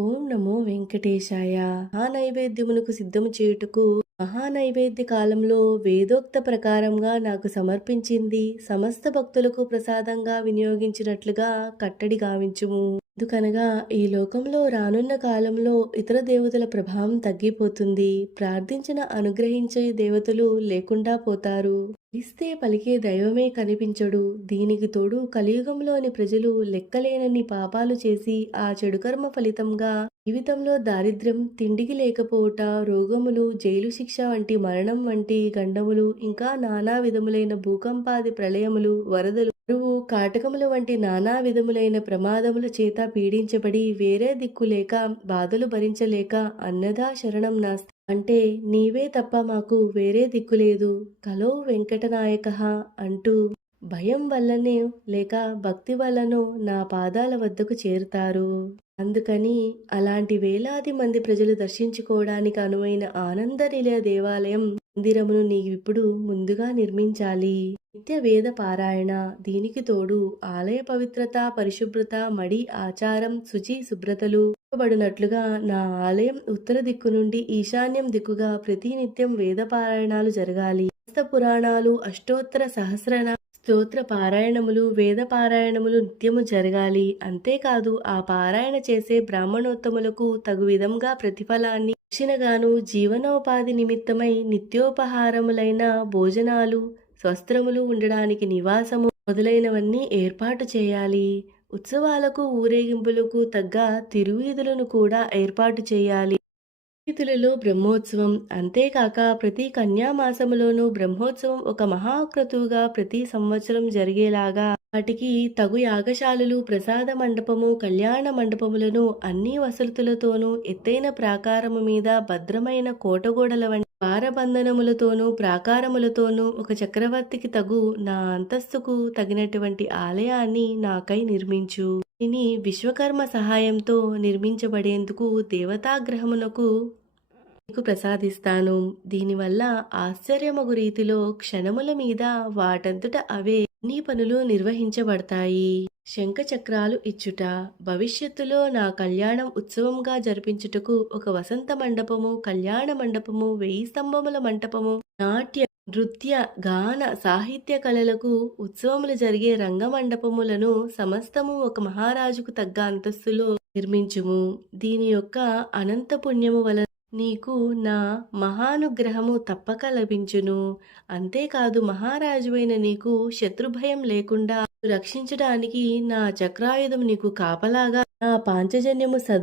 ఓం నమో వెంకటేశాయ. మహానైవేద్యమునకు సిద్ధము చేయుటకు మహానైవేద్య కాలంలో వేదోక్త ప్రకారంగా నాకు సమర్పించింది. సమస్త భక్తులకు ప్రసాదంగా వినియోగించినట్లుగా కట్టడి గావించుము. ఎందుకనగా ఈ లోకంలో రానున్న కాలంలో ఇతర దేవతల ప్రభావం తగ్గిపోతుంది. ప్రార్థించిన అనుగ్రహించే దేవతలు లేకుండా పోతారు. ఇస్తే పలికే దైవమే కనిపించడు. దీనికి తోడు కలియుగంలోని ప్రజలు లెక్కలేనన్ని పాపాలు చేసి ఆ చెడు కర్మ ఫలితంగా జీవితంలో దారిద్ర్యం తిండికి లేకపోవుట రోగములు జైలు శిక్ష వంటి మరణం వంటి గండములు ఇంకా నానా విధములైన భూకంపాది ప్రళయములు వరదలు కరువు కాటకములు వంటి నానా విధములైన ప్రమాదముల చేత పీడించబడి వేరే దిక్కు లేక బాధలు భరించలేక అన్నదా శరణం నాస్తి అంటే నీవే తప్ప మాకు వేరే దిక్కు లేదు. కలో వెంకటనాయక అంటూ భయం వల్లనే లేక భక్తి వల్లనో నా పాదాల వద్దకు చేరుతారు. అందుకని అలాంటి వేలాది మంది ప్రజలు దర్శించుకోవడానికి అనువైన ఆనంద నిలయ దేవాలయం మందిరమును నీవిప్పుడు ముందుగా నిర్మించాలి. నిత్య వేద పారాయణ దీనికి తోడు ఆలయ పవిత్రత పరిశుభ్రత మడి ఆచారం శుచి శుభ్రతలు బడినట్లుగా నా ఆలయం ఉత్తర దిక్కు నుండి ఈశాన్యం దిక్కుగా ప్రతినిత్యం వేద పారాయణాలు జరగాలి. పురాణాలు అష్టోత్తర సహస్రన స్తోత్ర పారాయణములు వేద పారాయణములు నిత్యము జరగాలి. అంతేకాదు ఆ పారాయణ చేసే బ్రాహ్మణోత్తములకు తగు విధంగా ప్రతిఫలాన్ని దక్షిణగాను జీవనోపాధి నిమిత్తమై నిత్యోపహారములైన భోజనాలు స్వస్త్రములు ఉండడానికి నివాసము మొదలైనవన్నీ ఏర్పాటు చేయాలి. ఉత్సవాలకు ఊరేగింపులకు తగ్గ తిరువీధులను కూడా ఏర్పాటు చేయాలి. తిథులలో బ్రహ్మోత్సవం. అంతేకాక ప్రతి కన్యామాసములోనూ బ్రహ్మోత్సవం ఒక మహాక్రతువుగా ప్రతి సంవత్సరం జరిగేలాగా వాటికి తగు యాగశాలలు ప్రసాద మండపము కళ్యాణ మండపములను అన్ని వసతులతోనూ ఎత్తైన ప్రాకారము మీద భద్రమైన కోటగోడల వంటి వారబంధనములతోనూ ప్రాకారములతోనూ ఒక చక్రవర్తికి తగు నా అంతస్తుకు తగినటువంటి ఆలయాన్ని నాకై నిర్మించు. దీని విశ్వకర్మ సహాయంతో నిర్మించబడేందుకు దేవతాగ్రహమునకు నీకు ప్రసాదిస్తాను. దీనివల్ల ఆశ్చర్యమగు రీతిలో క్షణముల మీద వాటంతట అవే అన్ని పనులు నిర్వహించబడతాయి. శంఖచక్రాలు ఇచ్చుట భవిష్యత్తులో నా కళ్యాణం ఉత్సవంగా జరిపించుటకు ఒక వసంత మండపము కళ్యాణ మండపము వెయ్యి స్తంభముల మంటపము నాట్య నృత్య గాన సాహిత్య కళలకు ఉత్సవములు జరిగే రంగమండపములను సమస్తము ఒక మహారాజుకు తగ్గ అంతస్తులో నిర్మించుము. దీని యొక్క అనంత పుణ్యము వలన నీకు నా మహానుగ్రహము తప్పక లభించును. అంతేకాదు మహారాజువైన నీకు శత్రుభయం లేకుండా రక్షించడానికి నా చక్రాయుధం నీకు కాపలాగా నా పాంచజన్యము సద్